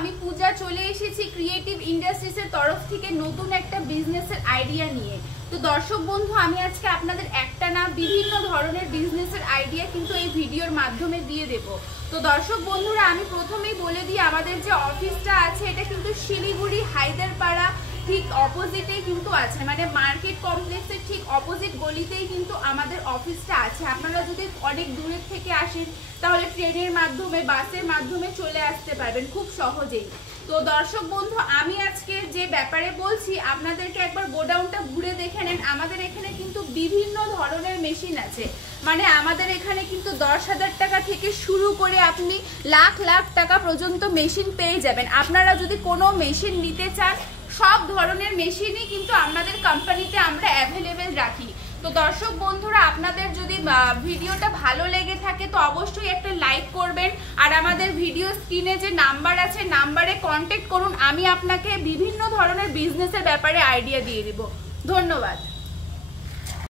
আমি পূজা চলে এসেছি ক্রিয়েটিভ ইন্ডাস্ট্রিজের তরফ থেকে নতুন একটা বিজনেসের আইডিয়া নিয়ে। তো দর্শক বন্ধু, আমি আজকে আপনাদের একটা না বিভিন্ন ধরনের বিজনেসের আইডিয়া কিন্তু এই ভিডিওর মাধ্যমে দিয়ে দেব। তো দর্শক বন্ধুরা, আমি প্রথমেই বলে দিই, আমাদের যে অফিসটা আছে এটা কিন্তু শিলিগুড়ি হায়দারপাড়া ঠিক অপোজিটেই কিন্তু আছে, মানে মার্কেট কমপ্লেক্সের ঠিক অপোজিট গলিতেই কিন্তু আমাদের অফিসটা আছে। আপনারা যদি অনেক দূরের থেকে আসেন তাহলে ট্রেনের মাধ্যমে বাসের মাধ্যমে চলে আসতে পারবেন খুব সহজেই। তো দর্শক বন্ধু, আমি আজকে যে ব্যাপারে বলছি আপনাদেরকে একবার গোডাউনটা ঘুরে দেখে নেন। আমাদের এখানে কিন্তু বিভিন্ন ধরনের মেশিন আছে, মানে আমাদের এখানে কিন্তু 10,000 টাকা থেকে শুরু করে আপনি লাখ লাখ টাকা পর্যন্ত মেশিন পেয়ে যাবেন। আপনারা যদি কোনো মেশিন নিতে চান, সব ধরনের মেশিনই কিন্তু আমাদের কোম্পানিতে আমরা অ্যাভেলেবেল রাখি। তো দর্শক বন্ধুরা, আপনাদের যদি ভিডিওটা ভালো লেগে থাকে তো অবশ্যই একটা লাইক করবেন, আর আমাদের ভিডিও স্ক্রিনে যে নাম্বার আছে নাম্বারে কন্ট্যাক্ট করুন, আমি আপনাকে বিভিন্ন ধরনের বিজনেসের ব্যাপারে আইডিয়া দিয়ে দিব। ধন্যবাদ।